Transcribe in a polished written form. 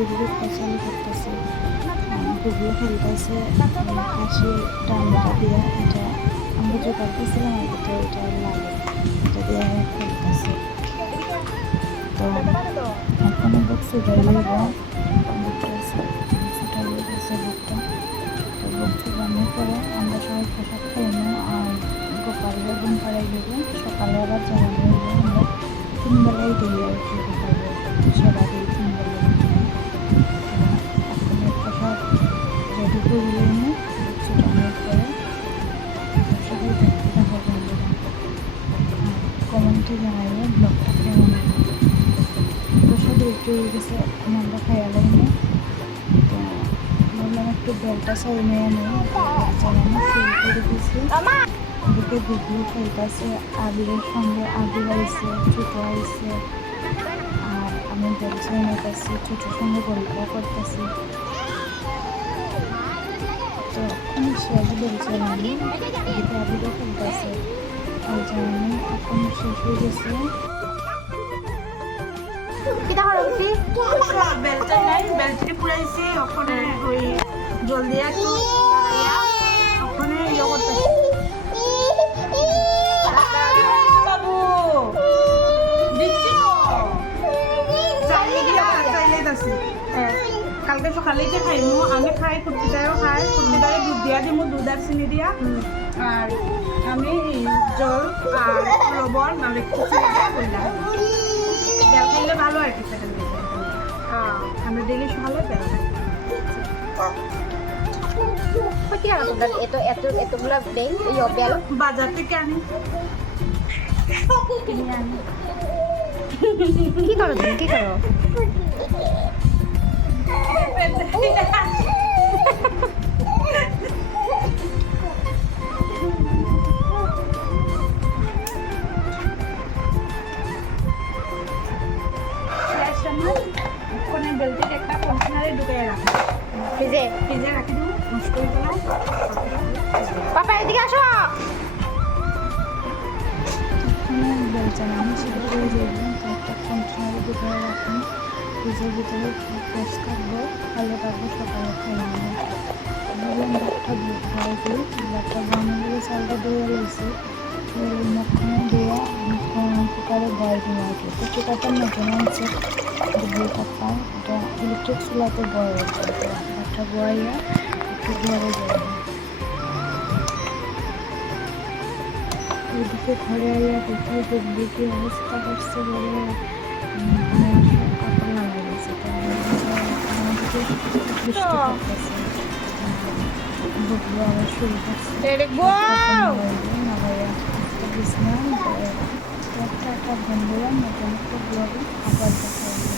এদিকে পছন্দ করতেছে, গুগলো খেলতেছে হাসি ডান্ডা দিয়ে। এটা আমরা যে করতেছিলাম আর এটা এটা লাগে, এটা দিয়ে খেলতেছে। তো এখন বুক ফুটাই লইব, ফুটাই গেছে বুকটা। তো বুক ফুটানোর পরে আমরা সবাই পোশাক খাইনি আর গোপালের ঘুম পাড়াই দেবো। সকালে আবার জানানো হইব, আমরা 3 বেলায় দিই আর কি গোপালের সেবা দিই 3 বেলায়। এখন পোশাক রেডি করে নিয়ে বুক ফুটানোর পরে সবাই দেখতে থাকো বন্ধুরা। কমেন্টে জানাইও ব্লগটা কেমন লাগে। প্রসাদ রেডি হয়ে গেছে, এখন আমরা খাইয়ালাই না। তো বললাম একটু বেলটা সাই নিয়ে নেই, জানানো শুরু করে দিয়েছি। এদিকে গুগলো খেলতেছে আবিরের সঙ্গে, আবির আইসে, ছোটো আইসে, আর আমি বেল চাই নিতেছি, ছোটোর সঙ্গে গল্প করতেছি। তো এখন শেষ বেল চাই আমি, এদিকে আবিরও খেলতেছে আর জানি এখন শেষ হয়ে গেছে। কিটা করছি বেলটা নাই, বেলটি পুরাইছি ওখানে ওই জল দিয়া একটু ওখানে ইয়ে করতেছি। বাবু দিচ্ছি তো চাইলে দিয়া চাইলে যাচ্ছি। কালকে সকালেই যে খাইমু, আমি খাই, কুর্তিটাও খাই, কুর্তিটারে দুধ দিয়া দিমু, দুধ আর চিনি দিয়া। আর আমি জল আর লবণ নাহলে খিচুড়ি দিয়া বললাম বেল খাইলে ভালো আর কি। সেখান থেকে আমরা ডেলি সকালে বেল খাই। কি আর তোদের এতগুলা দেই এই বেল বাজার থেকে আনি, কিনে আনি। কি করো তুমি কি করো ওখানে বেলটির একটা কন্টেনারে ঢুকিয়ে রাখি, ফ্রিজে ফ্রিজে রাখি দেবো, নষ্ট হয়ে গেলে পাপা এদিকে আসো। এখানে বেল চাই আমি সেটা করে যাইব, তো একটা কন্টেনারে ঢুকিয়ে রাখুন। ফ্রিজের ভিতরে ফ্রেশ থাকবো, ভালো থাকবো, সকালে খাইয়ে নেবো। ভাবলাম একটা বুক খাওয়াই দিই, একটা বানালে চালটা ধুয়ে লইছি, মুখখানে ধুয়ে কুকারে বয় দিন আর কি। তো কুকারটা নতুন আনছে দুই টাকা, এটা ইলেকট্রিক চুলাতে বয় আছে। তো একটা বয়া একটু ঘরে যাবে, ওইদিকে ঘরে আইয়া দেখি দেখবি কি অবস্থা করছে বলে কাপড় লাগাই গেছে। তো আমাদেরকে বৃষ্টি করতেছে, বুকলো আবার শুরু করছে নাগাইয়া বিছনা। একটা বন্ধুরা নতুন একটা ব্লগে আবার দেখা